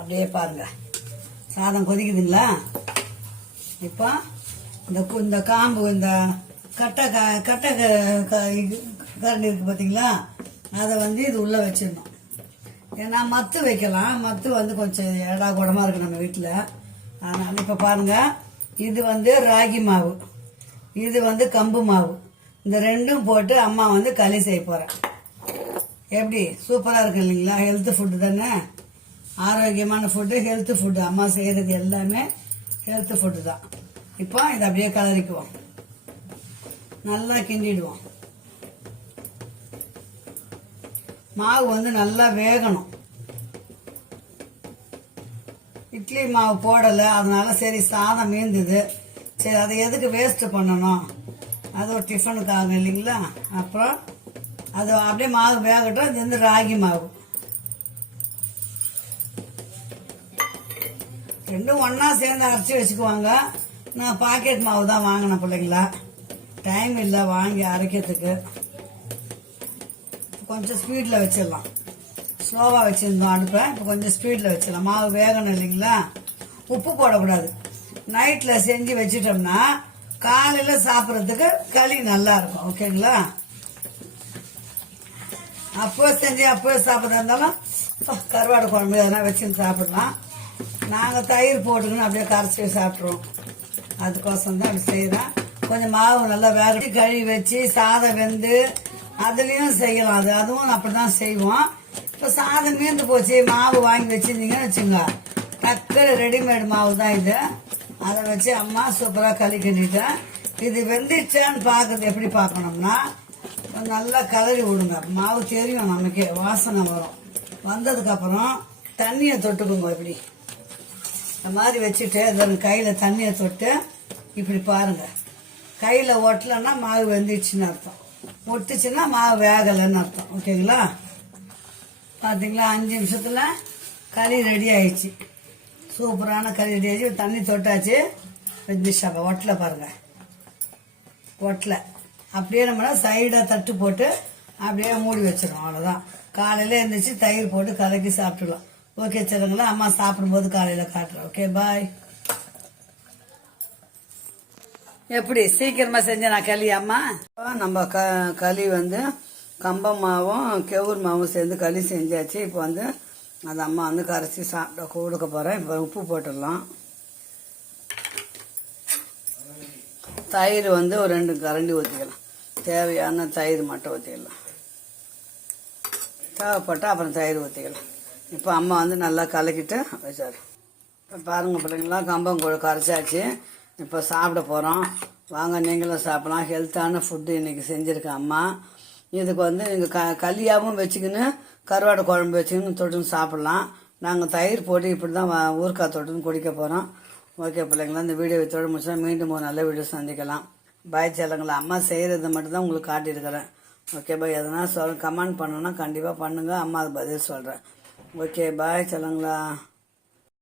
அப்படியே பாருங்க, சாதம் கொதிக்குதுங்களா? இப்போ இந்த காம்பு, இந்த கட்டை கரண்டி இருக்கு பார்த்தீங்களா, அதை வந்து இது உள்ளே வச்சிடணும். ஏன்னா மத்து வைக்கலாம், மத்து வந்து கொஞ்சம் ஏடா குடமாக இருக்குது நம்ம வீட்டில். அதனால் இப்போ பாருங்கள், இது வந்து ராகி மாவு, இது வந்து கம்பு மாவு, இந்த ரெண்டும் போட்டு அம்மா வந்து களி செய்ய போகிறேன். எப்படி சூப்பராக இருக்கு இல்லைங்களா? ஹெல்த்து ஃபுட்டு தானே, ஆரோக்கியமான ஃபுட்டு, ஹெல்த்து ஃபுட்டு. அம்மா செய்கிறது எல்லாமே ஹெல்த்து ஃபுட்டு தான். இப்போ இதை அப்படியே கலரிக்குவோம், நல்லா கிண்டிடுவோம். மாவு வந்து நல்லா வேகணும். இட்லி மாவு போடலை, அதனால சரி சாதம் மீந்துது, சரி அதை எதுக்கு வேஸ்ட்டு பண்ணணும், அது ஒரு டிஃபனுக்கு ஆகும் இல்லைங்களா? அப்புறம் அது அப்படியே மாவு வேகட்டும். இது வந்து ராகி மாவு, ரெண்டும் ஒன்றா சேர்ந்து அரைச்சி வச்சுக்குவாங்க. நான் பாக்கெட் மாவு தான் வாங்கினேன் பிள்ளைங்களா, டைம் இல்லை வாங்கி அரைக்கிறதுக்கு. கொஞ்சம் ஸ்பீடில் வச்சிடலாம், ஸ்லோவாக வச்சுருந்தோம் அடுப்பை, இப்போ கொஞ்சம் ஸ்பீடில் வச்சிடலாம். மாவு வேகணும் இல்லைங்களா? உப்பு போடக்கூடாது. நைட்டில் செஞ்சு வச்சிட்டோம்னா காலையில் சாப்பிட்றதுக்கு களி நல்லா இருக்கும். ஓகேங்களா? அப்போ செஞ்சு அப்போ சாப்பிட்றதா இருந்தாலும் கருவாடு குழம்பு எதனா வச்சு சாப்பிடலாம். நாங்கள் தயிர் போட்டுக்கணும் அப்படியே கரைச்சி சாப்பிட்ருவோம். அதுக்கோசரம் தான் அப்படி செய்கிறேன். கொஞ்சம் மாவு நல்லா வேக கழுவி வச்சு சாதம் வெந்து அதுலேயும் செய்யலாம். அதுவும் அப்படி தான் செய்வோம். இப்போ சாதம் மீந்து போச்சு, மாவு வாங்கி வச்சுருந்தீங்கன்னு வச்சுங்க, டக்குனு ரெடிமேட் மாவு தான் இது. அதை வச்சு அம்மா சூப்பராக களி கிண்டிட்டேன். இது வெந்துச்சான்னு பார்க்கறது எப்படி பார்க்கணும்னா, நல்லா கலரி விடுங்க. மாவு தெரியும் நமக்கே, வாசனை வரும். வந்ததுக்கப்புறம் தண்ணியை தொட்டுக்குங்க. இப்படி இந்த மாதிரி வச்சுட்டு இதன் கையில் தண்ணியை தொட்டு இப்படி பாருங்கள். கையில் ஒட்டலைன்னா மாவு வெந்துச்சுன்னு அர்த்தம், ஒட்டுச்சுன்னா மாவு வேகலைன்னு அர்த்தம். ஓகேங்களா? பார்த்தீங்களா, 5 நிமிஷத்தில் களி ரெடி ஆயிடுச்சு. சூப்பரான களி ரெடி ஆயிடுச்சு. தண்ணி தொட்டாச்சு, வெந்துச்சாப்பா. ஒட்டலை பாருங்கள், ஒட்டலை. அப்படியே நம்ம சைடாக தட்டு போட்டு அப்படியே மூடி வச்சிடும். அவ்வளோதான். காலையில் எழுந்திரிச்சு தயிர் போட்டு கலக்கி சாப்பிட்டுலாம். ஓகே சொல்லுங்களா? அம்மா சாப்பிடும்போது காலையில் காட்டுறேன். Okay bye. எப்படி சீக்கிரமாக செஞ்சேன் நான் களி அம்மா. நம்ம களி வந்து கம்பம் மாவும் கெவுர் மாவும் சேர்ந்து களி செஞ்சாச்சு. இப்போ வந்து அது அம்மா வந்து கரைச்சி சாப்பிட கொடுக்க போகிறேன். இப்போ உப்பு போட்டுடலாம். தயிர் வந்து ஒரு 2 கரண்டி ஊற்றிக்கலாம். தேவையான தயிர் மட்டும் ஊற்றிக்கலாம். தேவைப்பட்டால் அப்புறம் தயிர் ஊற்றிக்கலாம். இப்போ அம்மா வந்து நல்லா கலக்கிட்டு வச்சாரு. இப்போ பாருங்கள் பிள்ளைங்களா, கம்பம் கரைச்சாச்சு. இப்போ சாப்பிட போகிறோம். வாங்க நீங்களும் சாப்பிடலாம். ஹெல்த்தான ஃபுட்டு இன்றைக்கி செஞ்சுருக்கேன் அம்மா. இதுக்கு வந்து நீங்கள் களியாகவும் வச்சுக்கின்னு கருவாடு குழம்பு வச்சுக்கின்னு தொட்டுன்னு சாப்பிட்லாம். நாங்கள் தயிர் போட்டு இப்படி தான் ஊறுக்காய் தொட்டுன்னு குடிக்க போகிறோம். ஓகே பிள்ளைங்களா, இந்த வீடியோ வித்தோடு முடிச்சா மீண்டும் ஒரு நல்ல வீடியோ சந்திக்கலாம். பாய் செல்லங்களா. அம்மா செய்கிறது மட்டும்தான் உங்களுக்கு காட்டியிருக்கிறேன். Okay bye. எதனா கமெண்ட் பண்ணணுன்னா கண்டிப்பாக பண்ணுங்கள், அம்மா அது பதில் சொல்கிறேன். Okay bye செல்லங்களா.